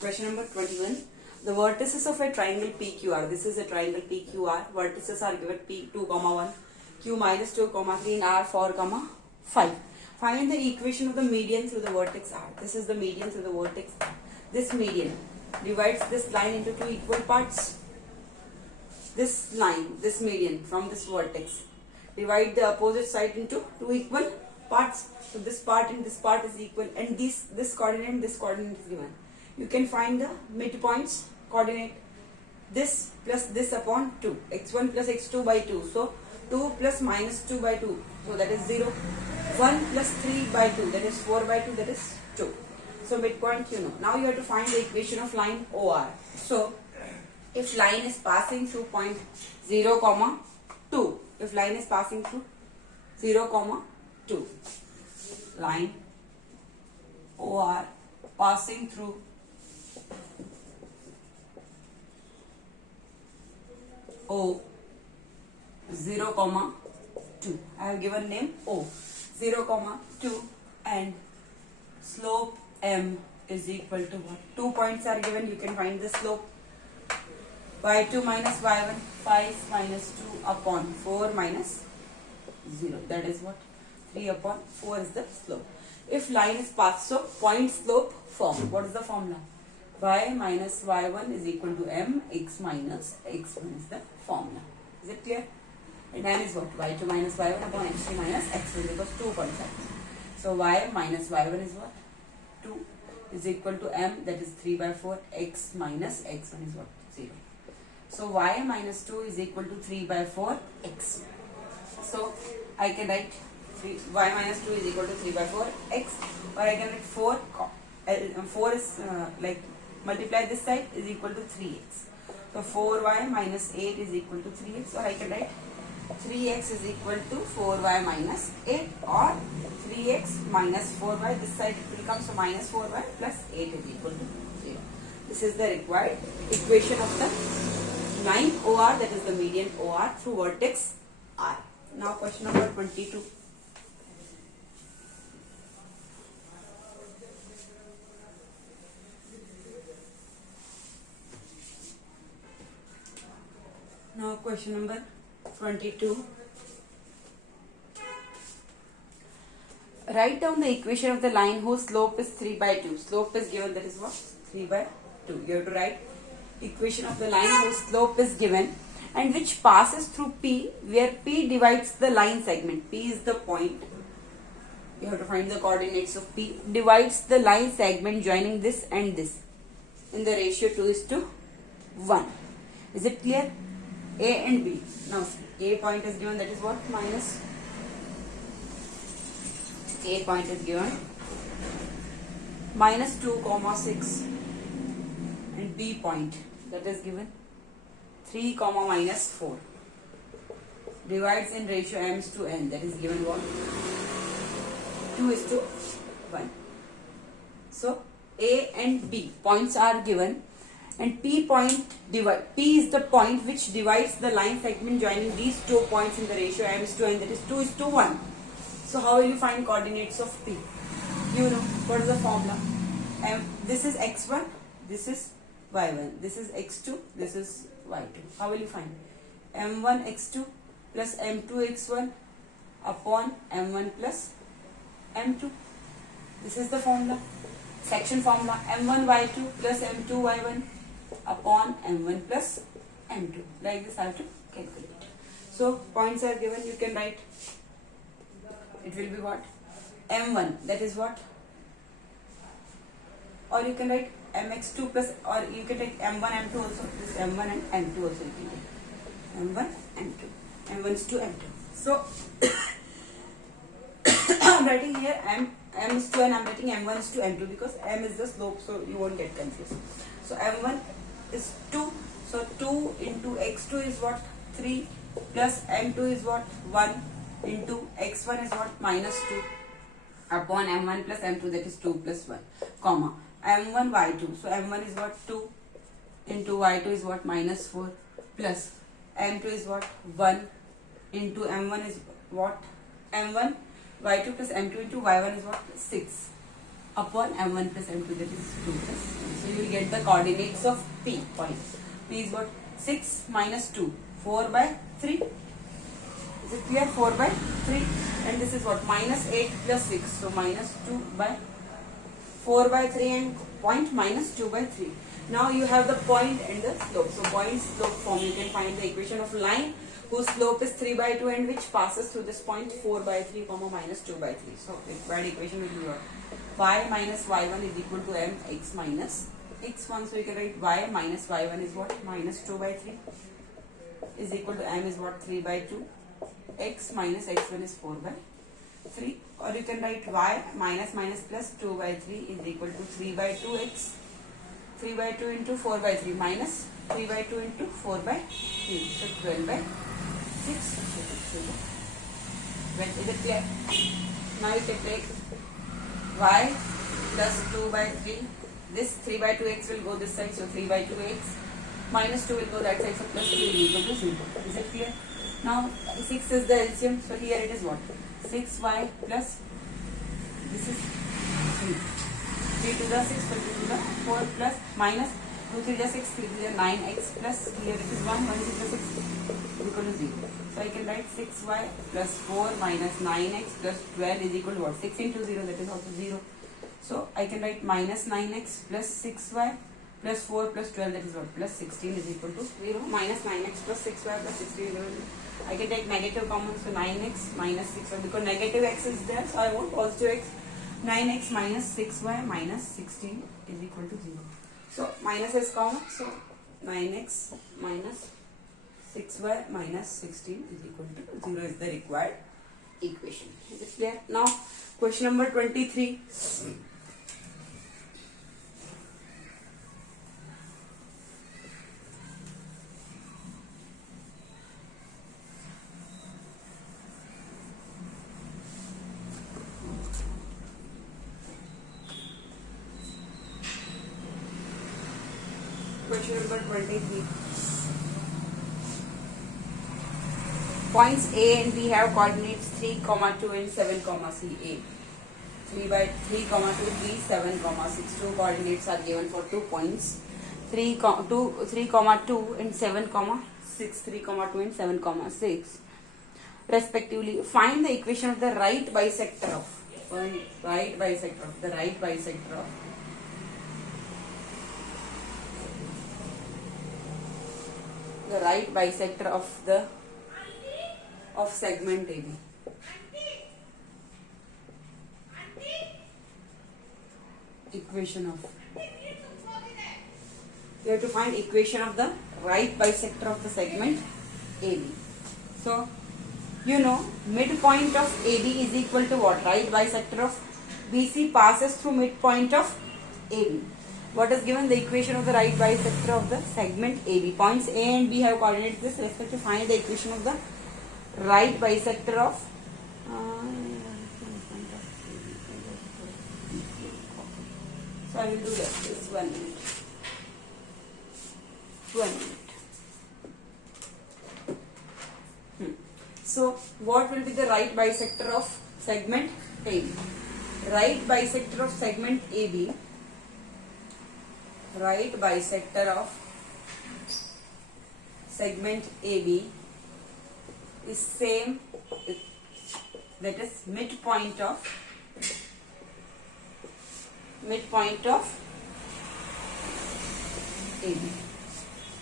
Question number 21. The vertices of a triangle PQR. This is a triangle PQR. Vertices are given P2, 1, Q minus 2, 3, and R 4, 5. Find the equation of the median through the vertex R. This is the median through the vertex R. This median divides this line into two equal parts. This line, this median from this vertex, divide the opposite side into two equal parts. So this part and this part is equal, and this coordinate and this coordinate is given. You can find the midpoints coordinate. This plus this upon 2, x1 plus x2 by 2. So 2 plus minus 2 by 2, so that is 0. 1 plus 3 by 2, that is 4 by 2, that is 2. So midpoint you know. Now you have to find the equation of line OR. So if line is passing through point 0, 2, if line is passing through 0, 2, line OR passing through O 0, 2. I have given name O 0, 2, and slope M is equal to what? 2 points are given. You can find the slope. y2 minus y1, 5 minus 2 upon 4 minus 0. That is what? 3 upon 4 is the slope. If line is passed, so point slope form. What is the formula? Y minus y1 is equal to m, x minus x1 is the formula. Is it clear? And n is what? Y2 minus y1 upon x2 minus x1, because 2 points are. So y minus y1 is what? 2 is equal to m, that is 3 by 4, x minus x1 is what? 0. So y minus 2 is equal to 3 by 4 x. So I can write y minus 2 is equal to 3 by 4 x, or I can write 4 is like multiply this side is equal to 3x. So 4y minus 8 is equal to 3x, or I can write 3x is equal to 4y minus 8, or 3x minus 4y, this side it will come, so minus 4y plus 8 is equal to 0. This is the required equation of the line OR, that is the median OR through vertex R. Now question number 22. Now question number 22. Write down the equation of the line whose slope is 3 by 2. Slope is given, that is what? 3 by 2. You have to write equation of the line whose slope is given and which passes through P, where P divides the line segment. P is the point. You have to find the coordinates of P. Divides the line segment joining this and this in the ratio 2:1. Is it clear? A and B. Now A point is given, that is what? Minus. A point is given minus 2, 6, and B point, that is given 3, minus 4. Divides in ratio m is to n, that is given what? 2:1. So A and B points are given, and P is the point which divides the line segment joining these 2 points in the ratio m is to n, that is 2:1. So how will you find coordinates of P? You know what is the formula? This is x1, this is y1, this is x2, this is y2. How will you find? m1 x2 plus m2 x1 upon m1 plus m2. This is the formula. Section formula: m1 y2 plus m2 y1 upon m1 plus m2. Like this I have to calculate. So points are given, you can write. It will be what? m1, that is what? Or you can write mx2 plus, or you can take m1 m2 also. This m1 and m2 also you can take. m1 m2, m1 is to m2. So I'm writing here m is to n, I'm writing m1 is to m2 because m is the slope, so you won't get confused. So m1 is 2, so 2 into x2 is what? 3, plus m2 is what? 1, into x1 is what? Minus 2 upon m1 plus m2, that is 2 plus 1, comma m1 y2. So m1 is what? 2 into y2 is what? Minus 4, plus m2 is what? 1 into m1 is what? m1 y2 plus m2 into y1 is what? 6 upon m1 plus m2, that is 2 plus 1. So you will get get the coordinates of P point. P is what? 6 minus 2, 4 by 3. Is it clear? 4 by 3. And this is what? Minus 8 plus 6. So minus 2 by 4 by 3 and point minus 2 by 3. Now you have the point and the slope. So point slope form, you can find the equation of line whose slope is 3 by 2 and which passes through this point 4 by 3 comma minus 2 by 3. So required equation will be what? Y minus y1 is equal to mx minus x1. So you can write y minus y1 is what? Minus 2 by 3 is equal to m is what? 3 by 2. X minus x1 is 4 by 3. Or you can write y minus minus plus 2 by 3 is equal to 3 by 2x. 3 by 2 into 4 by 3 minus 3 by 2 into 4 by 3. So 12 by 6. Well, is it clear? Now you can take y plus 2 by 3. This 3 by 2x will go this side. So 3 by 2x minus 2 will go that side. So plus 3 is equal to 0. Is it clear? Now 6 is the LCM. So here it is what? 6y plus this is 3. 3 to the 6, 2 to the 4 plus minus 2 3 to the 6, 3 to the 9x plus here it is 1 to the 6 is equal to 0. So I can write 6y plus 4 minus 9x plus 12 is equal to what? 6 into 0, that is also 0. So I can write minus 9x plus 6y plus 4 plus 12, that is what? Plus 16 is equal to 0. Minus 9x plus 6y plus 16 is equal to 0. I can take negative common, so 9x minus 6y, because negative x is there, so I want positive x. 9x minus 6y minus 16 is equal to 0. So minus is common, so 9x minus 6y minus 16 is equal to 0 is the required equation. Is it clear? Now question number 23. Question number 23. Points A and B have coordinates 3, 2 and 7, C. A. 3 by 3, 2, 3, 7, 6. Two coordinates are given for 2 points. 3, 2 and 7, 6. 3, 2 and 7, 6. Respectively. Find the equation of the right bisector of. The right bisector of of segment AB. Equation of. You have to find equation of the right bisector of the segment AB. So you know midpoint of AB is equal to what? Right bisector of BC passes through midpoint of AB. What is given? The equation of the right bisector of the segment AB. Points A and B have coordinates this respect to find the equation of the right bisector of so I will do this 1 minute. 1 minute. So what will be the right bisector of segment AB? Right bisector of segment AB. Right bisector of segment AB is same, that is midpoint of AB.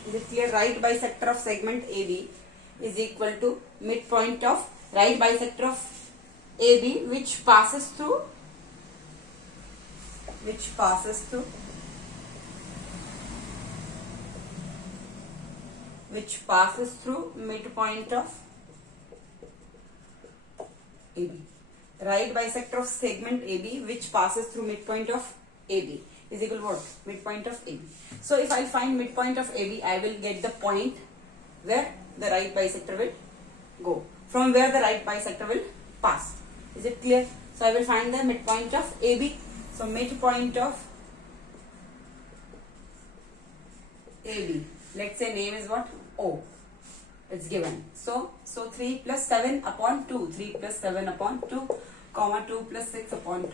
Is it clear? Right bisector of segment AB is equal to midpoint of right bisector of AB which passes through midpoint of AB. Right bisector of segment AB which passes through midpoint of AB is equal to what? Midpoint of AB. So if I find midpoint of AB, I will get the point where the right bisector will go, from where the right bisector will pass. Is it clear? So I will find the midpoint of AB. So midpoint of AB, let's say name is what? O. It's given. So 3 plus 7 upon 2. 3 plus 7 upon 2, 2 plus 6 upon 2.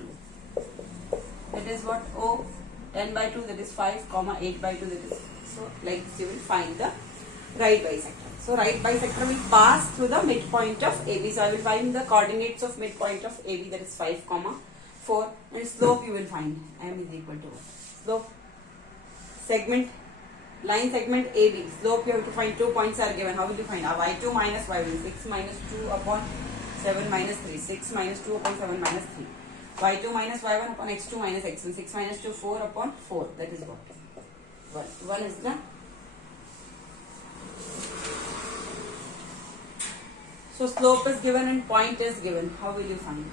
That is what? O. 10 by 2 that is 5 comma 8 by 2 that is, so like this you will find the right bisector. So right bisector will pass through the midpoint of AB. So I will find the coordinates of midpoint of AB, that is 5 comma 4, and slope you will find M is equal to what? Slope segment, line segment AB, slope you have to find, 2 points are given. How will you find? Y2 minus Y1, 6 minus 2 upon 7 minus 3, 6 minus 2 upon 7 minus 3. Y2 minus Y1 upon X2 minus X1, 6 minus 2, 4 upon 4. That is what? 1 is the. So slope is given and point is given. How will you find?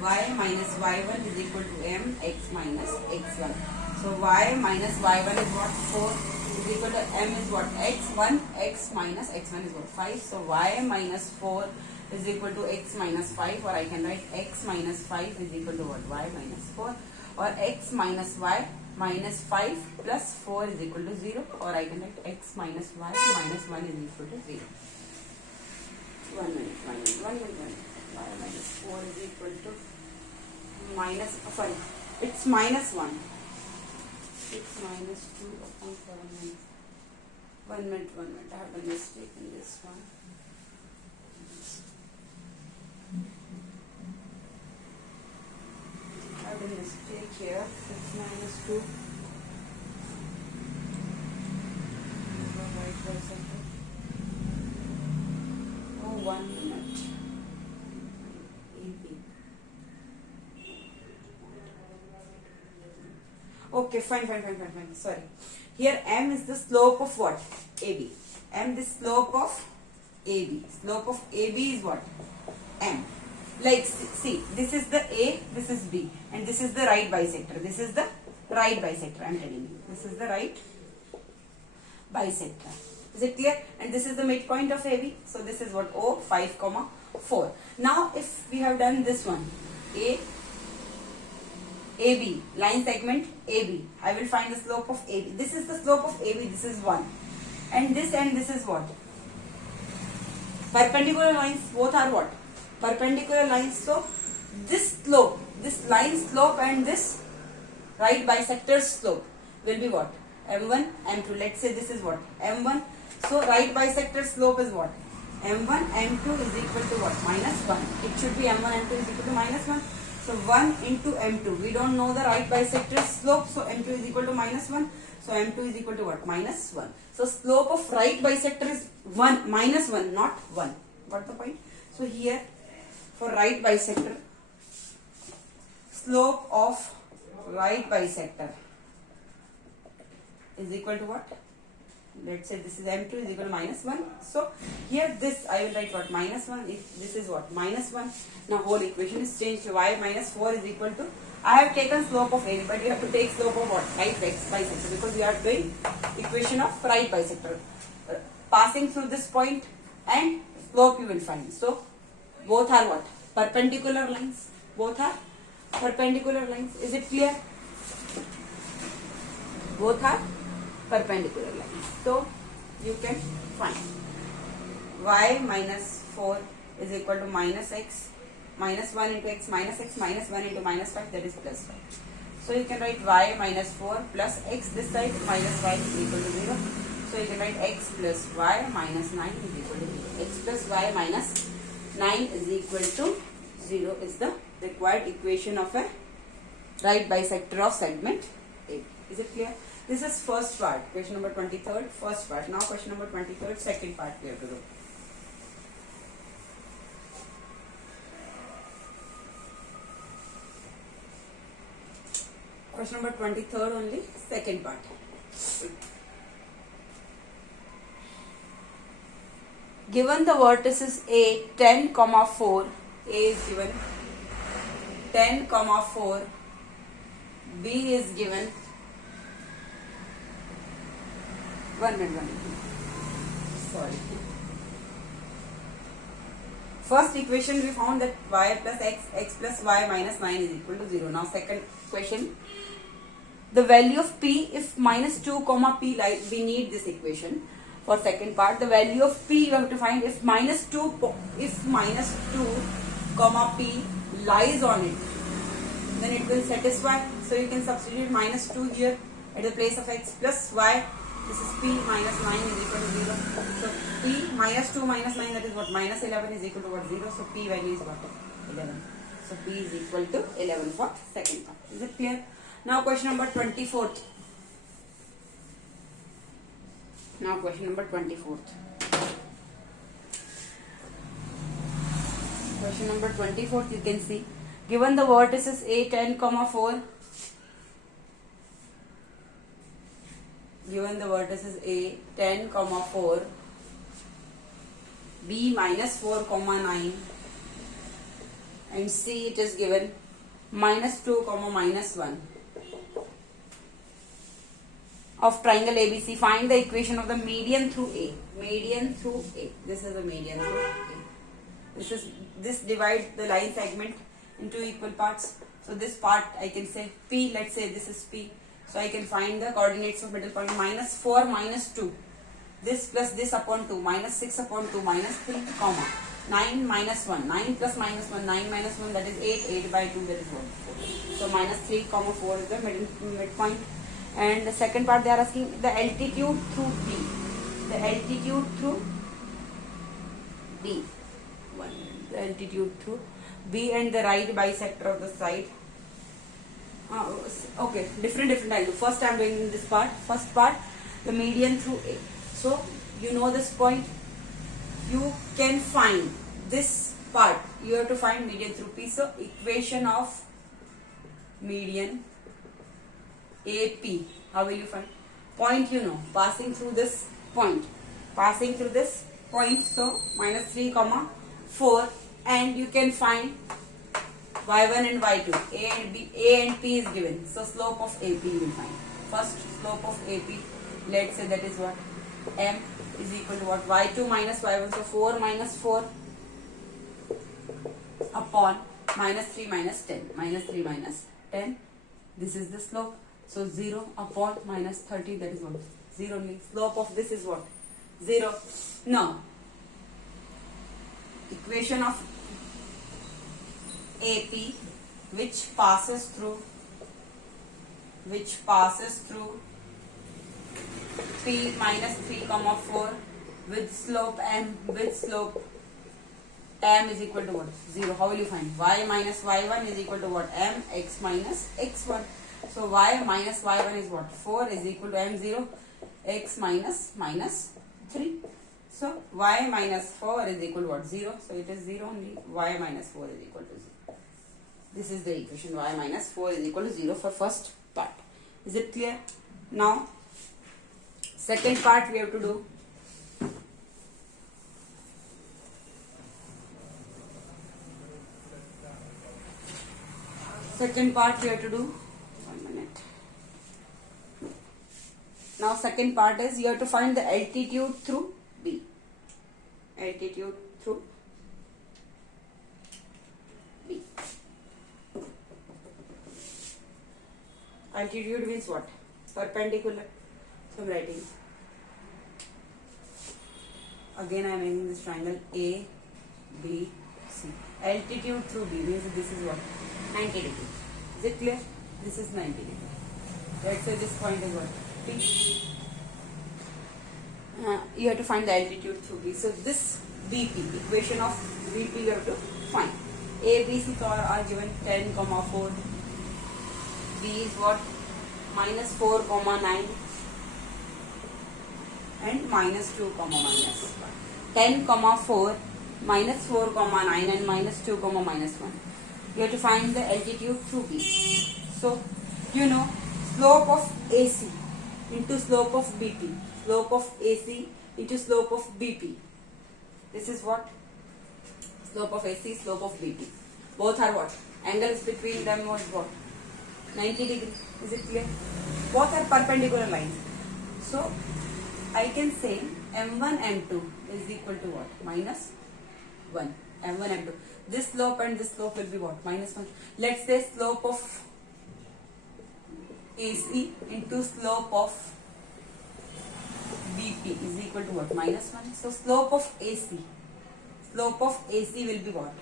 Y minus Y1 is equal to M X minus X1. So Y minus Y1 is what? 4 is equal to M is what? X1. X minus X1 is what? 5. So Y minus 4 is equal to X minus 5, or I can write X minus 5 is equal to what? Y minus 4, or X minus Y minus 5 plus 4 is equal to 0, or I can write X minus Y minus 1 is equal to 0. 1 minute. Y minus 4 is equal to minus, sorry, it's minus 1. 6 minus 2 upon 7 minus. 1 minute. I have a mistake in this one. I have a mistake here. 6 minus 2. Oh, 1 minute. Okay, fine. Sorry. Here M is the slope of what? AB. M the slope of AB. Slope of AB is what? M. Like, see, this is the A, this is B, and this is the right bisector. This is the right bisector, I am telling you. This is the right bisector. Is it clear? And this is the midpoint of AB. So this is what? O, 5 comma 4. Now if we have done this one, AB, line segment AB, I will find the slope of AB. This is the slope of AB, this is 1. And this is what? Perpendicular lines, both are what? Perpendicular lines. So this slope, this line slope and this right bisector slope will be what? M1, M2. Let's say this is what? M1. So right bisector slope is what? M1, M2 is equal to what? Minus 1. It should be M1, M2 is equal to minus 1. So 1 into M2. We don't know the right bisector slope. So M2 is equal to minus 1. So M2 is equal to what? Minus 1. So slope of right bisector is 1, minus 1, not 1. Got the point? So here for right bisector, slope of right bisector is equal to what? Let's say this is M2 is equal to minus 1. So here this I will write what? Minus 1. If this is what? Minus 1. Now whole equation is changed to Y minus 4 is equal to, I have taken slope of AB, but you have to take slope of what? Right bisector, because we are doing equation of right bisector. Passing through this point and slope you will find. So both are what? Perpendicular lines. Both are perpendicular lines. Is it clear? Both are perpendicular lines. So you can find Y minus 4 is equal to minus X, minus 1 into X, minus 1 into minus 5, that is plus 5. So you can write Y minus 4 plus X this side, minus Y is equal to 0. So you can write X plus Y minus 9 is equal to 0. X plus Y minus 9 is equal to 0 is the required equation of a right bisector of segment A. Is it clear? This is first part, question number 23rd, first part. Now question number 23rd, second part we have to do. Question number 23rd only, second part. Given the vertices A 10, 4, A is given 10, 4, B is given 1 minute. Sorry. First equation we found that Y plus X, X plus Y minus 9 is equal to 0. Now second question. The value of P, if minus 2 comma P, like we need this equation for second part. The value of P you have to find if minus 2 comma P lies on it, then it will satisfy. So you can substitute minus 2 here at the place of x plus y. This is p minus 9 is equal to 0. So p minus 2 minus 9, that is what? Minus 11 is equal to what? 0. So p value is what? 11. So p is equal to 11 for second part. Is it clear? Now question number 24th. Now question number 24th. Question number 24th, you can see. Given the vertices a 10, 4. Given the vertices a 10, 4, b minus 4, 9, and c it is given minus 2, minus 1 of triangle ABC. Find the equation of the median through A. Median through A. This is the median through A. This divides the line segment into equal parts. So this part I can say P. Let's say this is P. So I can find the coordinates of middle point. Minus 4, minus 2. This plus this upon 2. Minus 6 upon 2. Minus 3, comma. 9 minus 1. 9 plus minus 1. 9 minus 1, that is 8. 8 by 2, that is 1. So minus 3, 4 is the midpoint. And the second part they are asking the altitude through B. The altitude through B. The altitude through B and the right bisector of the side. Okay, different I'll do. First I am doing this part. First part, the median through A. So you know this point. You can find this part. You have to find median through P. So equation of median AP. How will you find? Point you know. Passing through this point. Passing through this point. So minus 3, 4. And you can find y1 and y2. A and P is given. So slope of AP you will find. First slope of AP. Let's say that is what? M is equal to what? Y2 minus y1. So 4 minus 4 upon minus 3 minus 10. Minus 3 minus 10. This is the slope. So 0 upon minus 30, that is what? 0 means slope of this is what? 0. Now, equation of AP which passes through P minus 3, 4 with slope M is equal to what? 0. How will you find? Y minus y1 is equal to what? M x minus x1. So y minus y1 is what? 4 is equal to m0 x minus 3. So y minus 4 is equal to what? 0. So it is 0 only. Y minus 4 is equal to 0. This is the equation. Y minus 4 is equal to 0 for first part. Is it clear? Now second part we have to do. Second part we have to do. 1 minute. Now second part is you have to find the altitude through B. Altitude through B. Altitude means what? Perpendicular. So I am writing. Again I am making this triangle A, B, C. Altitude through B means this is what? 90 degrees. Is it clear? This is 90 degrees. Let's say this point is what? P. You have to find the altitude through B. So this BP, equation of BP you have to find. A, B, C are given 10, 4. B is what? Minus 4, 9. And minus 2, minus 1. 10, 4, minus 4, 9 and minus 2, minus 1. You have to find the altitude through B. So, you know, slope of AC into slope of BP. Slope of AC into slope of BP. This is what? Slope of AC, slope of BP. Both are what? Angles between them was what? 90 degrees. Is it clear? Both are perpendicular lines. So, I can say M1, M2 is equal to what? Minus 1. M1, M2. This slope and this slope will be what? Minus 1. Let's say slope of AC into slope of BP is equal to what? Minus 1. So slope of AC will be what?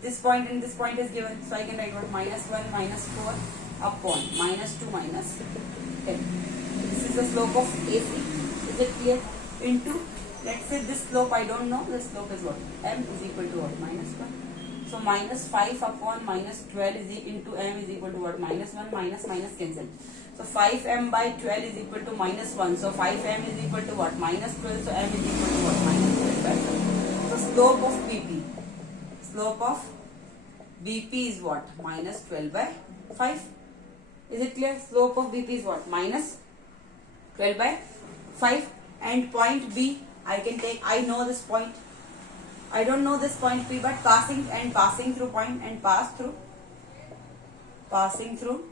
This point and this point is given. So I can write what? Minus 1, minus 4 upon minus 2 minus 10. This is the slope of AC. Is it clear? Into, let's say this slope I don't know. The slope is what? M is equal to what? Minus 1. So minus 5 upon minus 12 is into M is equal to what? Minus 1. Minus minus cancel. So 5M by 12 is equal to minus 1. So 5M is equal to what? Minus 12. So M is equal to what? Minus 12 by 12. So slope of BP. Slope of BP is what? Minus 12 by 5. Is it clear? Slope of BP is what? Minus 12 by 5. And point B, I can take, I know this point. I don't know this point P, but passing through point and passing through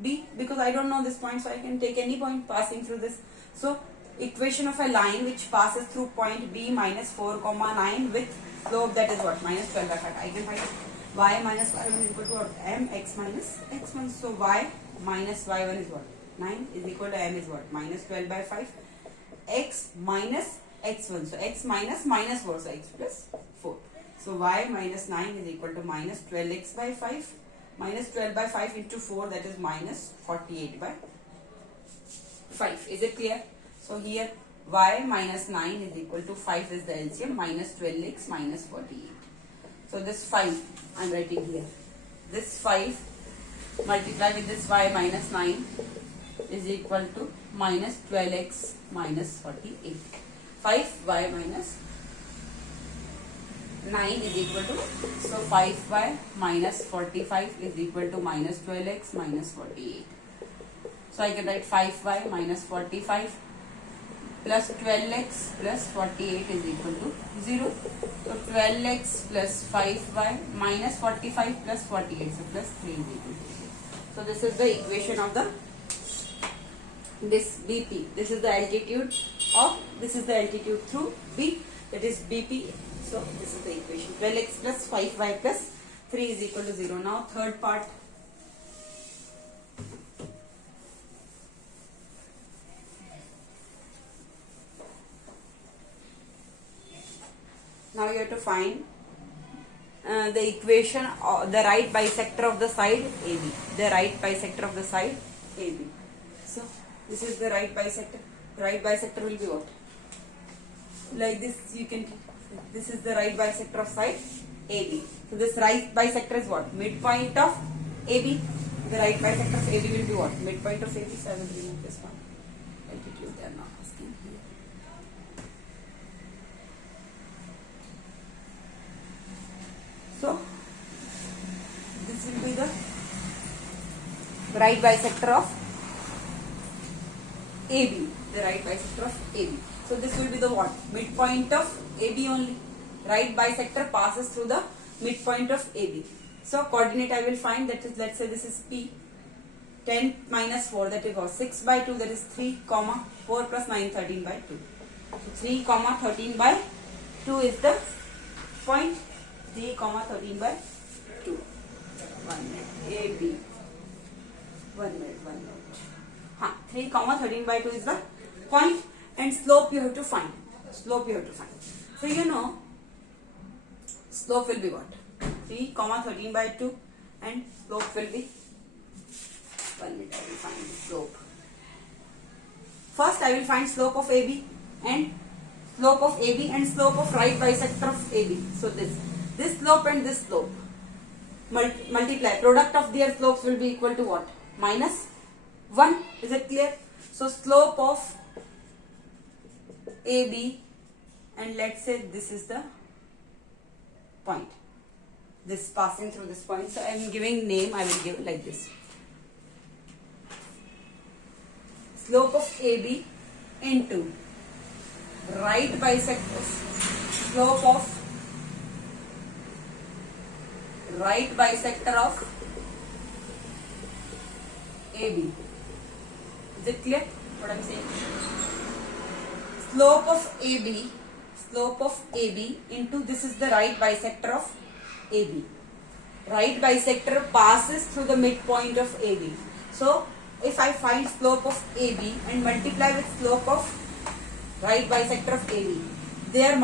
B, because I don't know this point, so I can take any point passing through this. So equation of a line which passes through point B minus 4, 9 with slope that is what? Minus 12 by 5. I can find y minus y1 is equal to what? M x minus x1. So y minus y1 is what? 9 is equal to m is what? Minus 12 by 5. X minus x1. So x minus minus 4. So x plus 4. So y minus 9 is equal to minus 12x by 5. Minus 12 by 5 into 4, that is minus 48 by 5. Is it clear? So here y minus 9 is equal to 5 is the LCM, minus 12x minus 48. So this 5 I am writing here. This 5 multiplied with this y minus 9 is equal to minus 12x minus 48. 5y minus 9 is equal to, so 5y minus 45 is equal to minus 12x minus 48. So I can write 5y minus 45 plus 12x plus 48 is equal to 0. So 12x plus 5y minus 45 plus 48, so plus 3 is equal to 0. So this is the equation of the this BP. This is the altitude of, this is the altitude through B, that is BP. So this is the equation. 12x plus 5y plus 3 is equal to 0. Now third part. Now you have to find the equation of the right bisector of the side AB. The right bisector of the side AB. So this is the right bisector. Right bisector will be what? Like this, you can, this is the right bisector of side AB. So this right bisector is what? Midpoint of AB. The right bisector of AB will be what? Midpoint of AB. So I will remove this one. Altitude they are not asking here. So this will be the right bisector of AB. The right bisector of AB. So this will be the what? Midpoint of AB only. Right bisector passes through the midpoint of AB. So coordinate I will find, that is, let's say this is P. 10 minus 4, that is what? 6 by 2, that is 3, 4 plus 9, 13 by 2. So 3, 13 by 2 is the point. 3, 13 by 2. 1 minute. AB. 1 minute. 3, 13 by 2 is the point, and slope you have to find. Slope you have to find. So you know, slope will be what? 3, 13 by 2, and slope will be 1 minute. I will find the slope. First I will find slope of AB and slope of AB and slope of right bisector of AB. So this slope and this slope multiply. Product of their slopes will be equal to what? Minus 1. Is it clear? So slope of AB, and let's say this is the point. This passing through this point. So I am giving name. I will give like this. Slope of AB into right bisector. Slope of right bisector of AB. Is it clear what I am saying? Slope of AB into, this is the right bisector of AB. Right bisector passes through the midpoint of AB. So if I find slope of AB and multiply with slope of right bisector of AB, their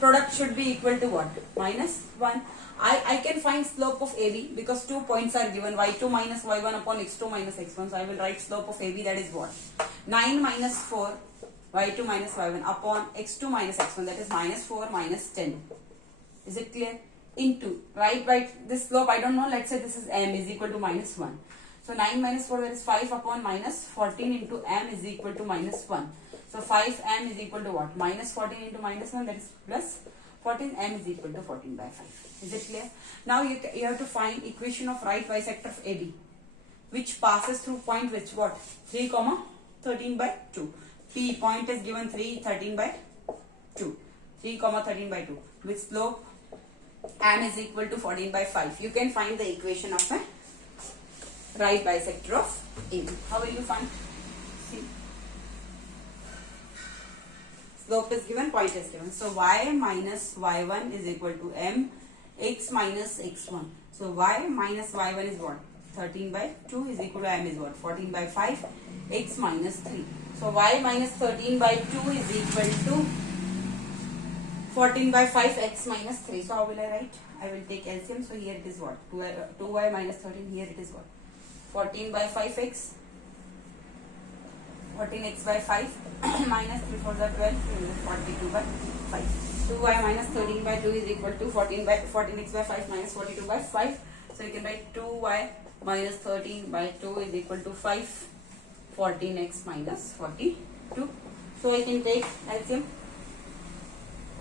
product should be equal to what? Minus 1. I can find slope of AB because 2 points are given, y2 minus y1 upon x2 minus x1. So I will write slope of AB, that is what? 9 minus 4 y2 minus y1 upon x2 minus x1, that is minus 4 minus 10. Is it clear? Into, right, this slope I don't know, let's say this is m is equal to minus 1. So 9 minus 4, that is 5 upon minus 14 into m is equal to minus 1. So 5m is equal to what? Minus 14 into minus 1, that is plus 14, m is equal to 14 by 5. Is it clear? Now you have to find equation of right bisector of AB, which passes through point which what? 3 comma 13 by 2. P point is given 3, 13 by 2. 3 comma 13 by 2. With slope m is equal to 14 by 5. You can find the equation of a right bisector of AB. How will you find? See. Slope is given, point is given. So y minus y1 is equal to m, x minus x1. So y minus y1 is what? 13 by 2 is equal to m is what? 14 by 5, x minus 3. So y minus 13 by 2 is equal to 14 by 5, x minus 3. So how will I write? I will take LCM. So here it is what? 2y minus 13. Here it is what? 14 by 5x. 14x by 5 minus 3 for the 12, 42 by 5. 2y minus 13 by 2 is equal to 14x by 5 minus 42 by 5. So you can write 2y minus 13 by 2 is equal to 5, 14x minus 42. So I can take LCM.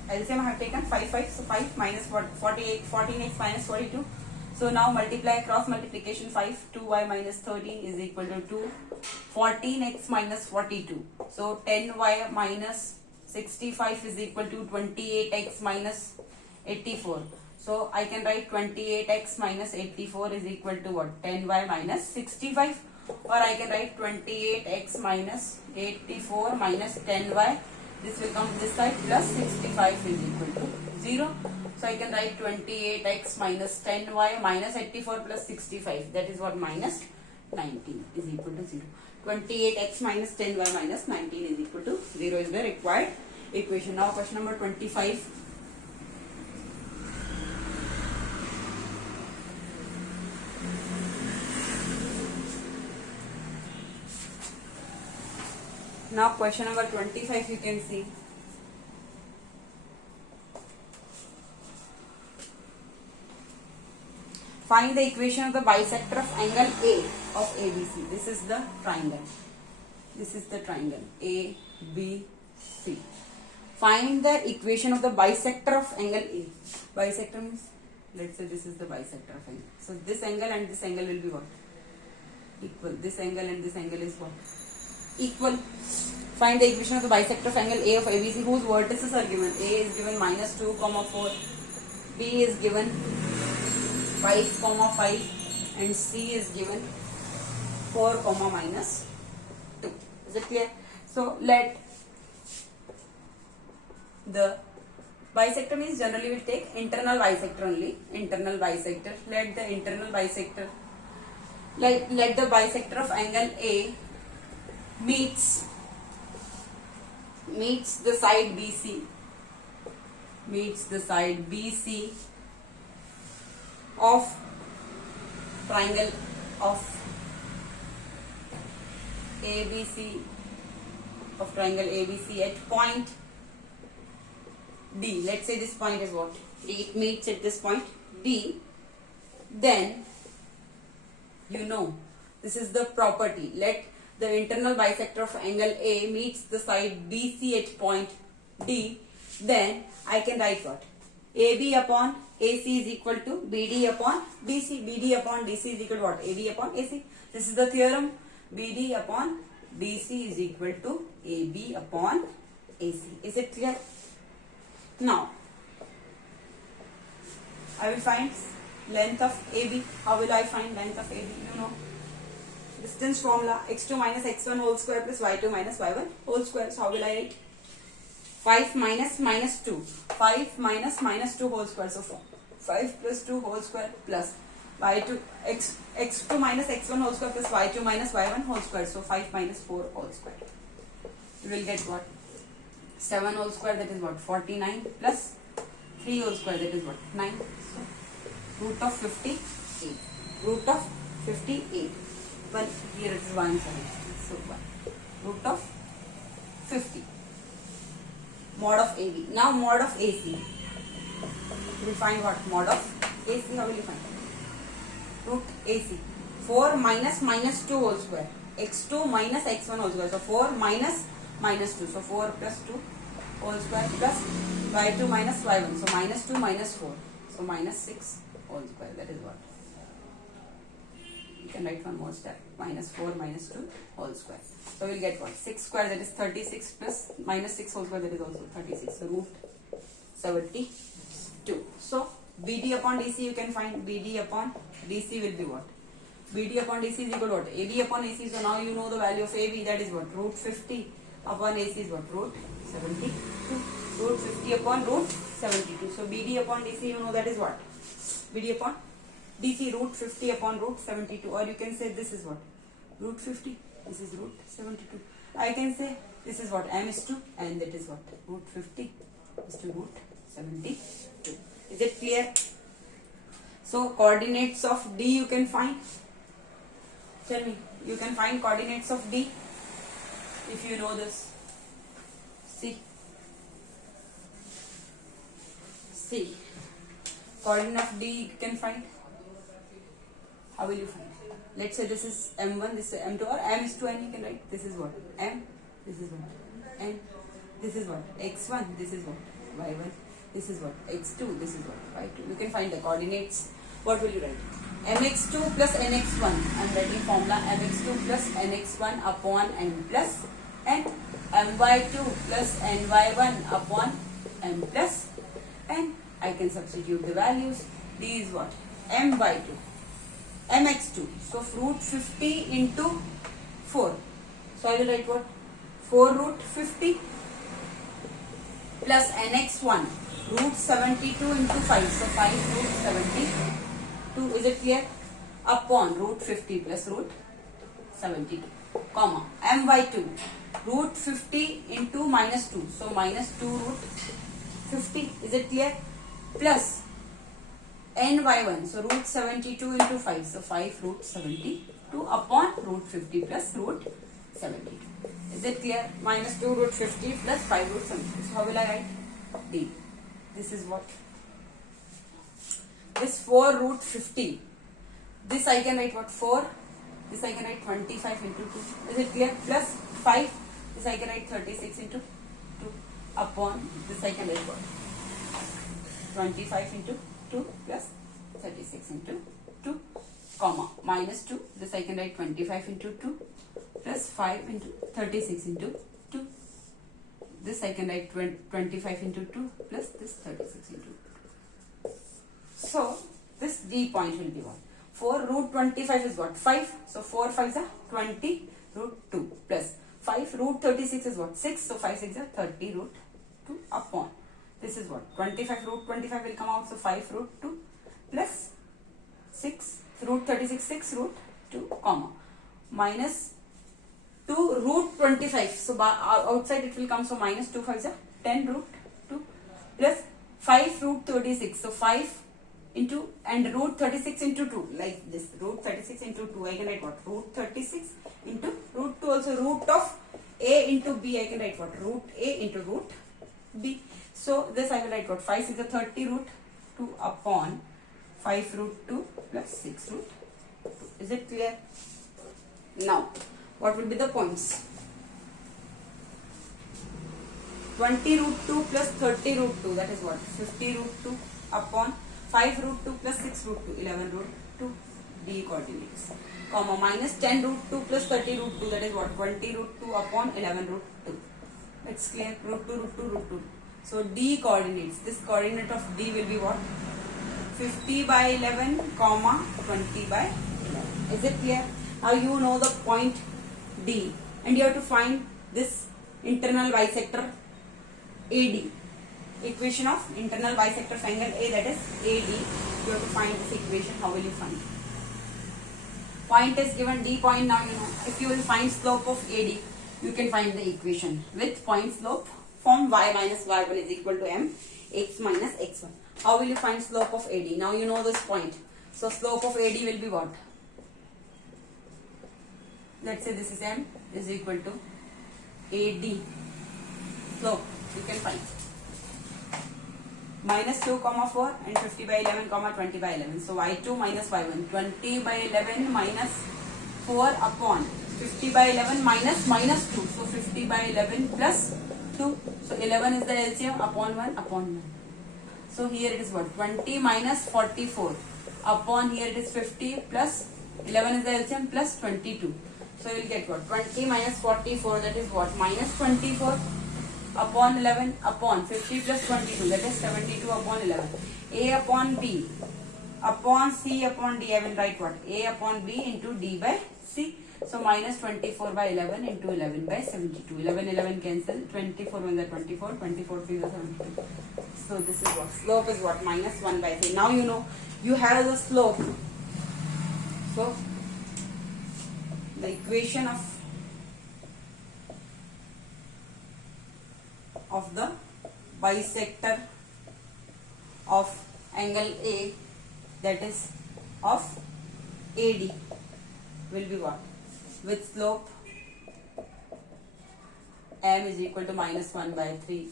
LCM I have taken 5, so 5 minus 48, 14x minus 42. So now multiply, cross multiplication 5, 2y minus 13 is equal to 2, 14x minus 42. So 10y minus 65 is equal to 28x minus 84. So I can write 28x minus 84 is equal to what? 10y minus 65. Or I can write 28x minus 84 minus 10y. This will come this side, plus 65 is equal to 0. So I can write 28x minus 10y minus 84 plus 65. That is what? Minus 19 is equal to 0. 28x minus 10y minus 19 is equal to 0 is the required equation. Now question number 25. Now question number 25 you can see. Find the equation of the bisector of angle A of ABC. This is the triangle. This is the triangle ABC. Find the equation of the bisector of angle A. Bisector means, let's say this is the bisector of angle. So this angle and this angle will be what? Equal. This angle and this angle is what? Equal. Find the equation of the bisector of angle A of ABC whose vertices are given. A is given minus 2, 4. B is given 5, 5 and C is given 4, minus 2. Is it clear? So let the bisector means generally we will take internal bisector only. Internal bisector. Let the internal bisector, let the bisector of angle A meets the side BC. Meets the side BC of triangle of ABC, of triangle ABC at point D. Let's say this point is what? D. It meets at this point D. Then you know this is the property. Let the internal bisector of angle A meets the side BC at point D. Then I can write what? AB upon AC is equal to BD upon DC. BD upon DC is equal to what? AB upon AC. This is the theorem. BD upon DC is equal to AB upon AC. Is it clear? Now, I will find length of AB. How will I find length of AB? You know, distance formula x2 minus x1 whole square plus y2 minus y1 whole square. So how will I write? 5 minus minus 2. 5 minus minus 2 whole square. So 5 plus 2 whole square plus y2 x2 minus x1 whole square plus y2 minus y1 whole square. So 5 minus 4 whole square. You will get what? 7 whole square, that is what? 49 plus 3 whole square, that is what? 9. So Root of 58. Root of 58. But here it is 1 solution. So 1. Root of 50. Mod of AB. Now mod of AC. We find what? Mod of AC. How will you find it? Root AC. 4 minus minus 2 whole square. X2 minus x1 whole square. So 4 minus minus 2. So 4 plus 2 whole square plus y2 minus y1. So minus 2 minus 4. So minus 6 whole square. That is what? You can write one more step. Minus 4 minus 2 whole square. So we'll get what? 6 square, that is 36 plus minus 6 whole square, that is also 36. So root 72. So BD upon DC you can find. BD upon DC will be what? BD upon DC is equal to what? AB upon AC. So now you know the value of AB, that is what? Root 50 upon AC is what? Root 72. Root 50 upon root 72. So BD upon DC you know that is what? BD upon DC, root 50 upon root 72. Or you can say this is what? Root 50. This is root 72. I can say this is what? M is to, and that is what? Root 50 is to root 72. Is it clear? So coordinates of D you can find. Tell me, you can find coordinates of D if you know this. See. Coordinate of D you can find. How will you find? Let's say this is M1, this is M2, or M is to N, you can write. This is what? M, this is what? N, this is what? X1, this is what? Y1, this is what? X2, this is what? Y2. You can find the coordinates. What will you write? Mx2 plus Nx1. I am writing formula Mx2 plus Nx1 upon N plus N. My2 plus Ny1 upon M plus N. I can substitute the values. D is what? M by 2. Mx2. So root 50 into 4. So I will write what? 4 root 50 plus Nx1 root 72 into 5. So 5 root 72. Is it clear? Upon root 50 plus root 72. Comma. M by 2 root 50 into minus 2. So minus 2 root 50. Is it clear? Plus N by 1. So root 72 into 5. So 5 root 72 upon root 50 plus root 72. Is it clear? Minus 2 root 50 plus 5 root 72. So how will I write? D. This is what? This 4 root 50. This I can write what? 4. This I can write 25 into 2. Is it clear? Plus 5. This I can write 36 into 2 upon this I can write what? 25 into 2 plus 36 into 2, comma, minus 2. This I can write 25 into 2 plus 5 into 36 into 2. This I can write 25 into 2 plus this 36 into 2. So this D point will be what? 4 root 25 is what? 5. So 4 5s are 20 root 2 plus 5 root 36 is what? 6. So 5 6 are 30 root 2 upon. This is what? 25 root 25 will come out. So 5 root 2 plus 6 root 36 6 root 2 comma minus 2 root 25. So outside it will come. So minus 2 5s are 10 root 2 plus 5 root 36. So 5 into and root 36 into 2 like this. Root 36 into 2 I can write what? Root 36 into root 2 also root of A into B I can write what? Root A into root B. So this I will write what? 5 is a 30 root 2 upon 5 root 2 plus 6 root 2. Is it clear? Now what will be the points? 20 root 2 plus 30 root 2, that is what? 50 root 2 upon 5 root 2 plus 6 root 2, 11 root 2. D coordinates, comma minus 10 root 2 plus 30 root 2, that is what? 20 root 2 upon 11 root 2. It's clear? Root 2 root 2 root 2. So D coordinates, this coordinate of D will be what? 50 by 11 comma 20 by 11. Is it clear? Now you know the point D and you have to find this internal bisector AD. Equation of internal bisector angle A, that is AD. You have to find this equation. How will you find? Point is given, D point. Now you know. If you will find slope of AD, you can find the equation with point slope. Form y minus y1 is equal to m x minus x1. How will you find slope of AD? Now you know this point. So slope of AD will be what? Let's say this is M is equal to AD. Slope you can find. Minus 2 comma 4 and 50 by 11 comma 20 by 11. So y2 minus y1. 20 by 11 minus 4 upon 50 by 11 minus 2. So 50 by 11 plus 2. So 11 is the LCM upon 1 upon 1. So here it is what? 20 minus 44 upon here it is 50 plus 11 is the LCM plus 22. So you will get what? 20 minus 44, that is what? Minus 24 upon 11 upon 50 plus 22, that is 72 upon 11. A upon B upon C upon D, I will write what? A upon B into D by C. So minus 24 by 11 into 11 by 72. 11 cancel. 24 1 is 24. 24 3 is 72. So this is what? Slope is what? Minus 1 by 3. Now you know you have the slope. So the equation of the bisector of angle A, that is of AD, will be what? With slope M is equal to minus 1 by 3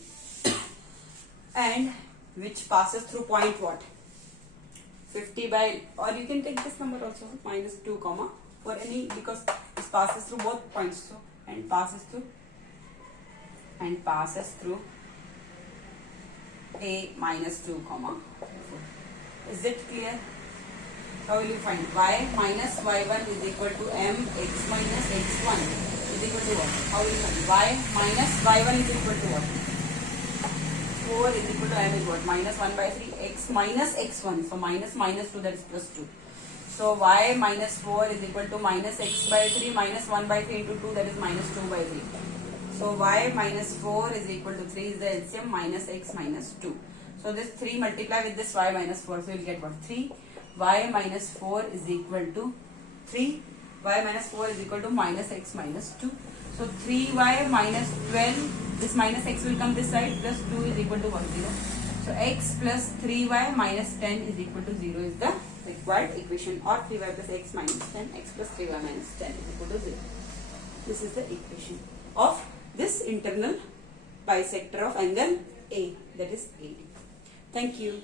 and which passes through point what? 50 by, or you can take this number also, minus 2 comma for any, because this passes through both points. So and passes through A minus 2 comma 4. Is it clear? How will you find? Y minus y1 is equal to m x minus x1 is equal to what? How will you find? Y minus y1 is equal to what? 4 is equal to m is what? Minus 1 by 3 x minus x1. So minus 2, that is plus 2. So y minus 4 is equal to minus x by 3 minus 1 by 3 into 2, that is minus 2 by 3. So y minus 4 is equal to 3 is the LCM minus x minus 2. So this 3 multiply with this y minus 4. So you will get what? 3 y minus 4 is equal to 3 y minus 4 is equal to minus x minus 2. So 3y minus 12, this minus x will come this side, plus 2 is equal to 1 0. So x plus 3y minus 10 is equal to 0 is the required equation, or 3y plus x minus 10, x plus 3y minus 10 is equal to 0. This is the equation of this internal bisector of angle A, that is AD. Thank you.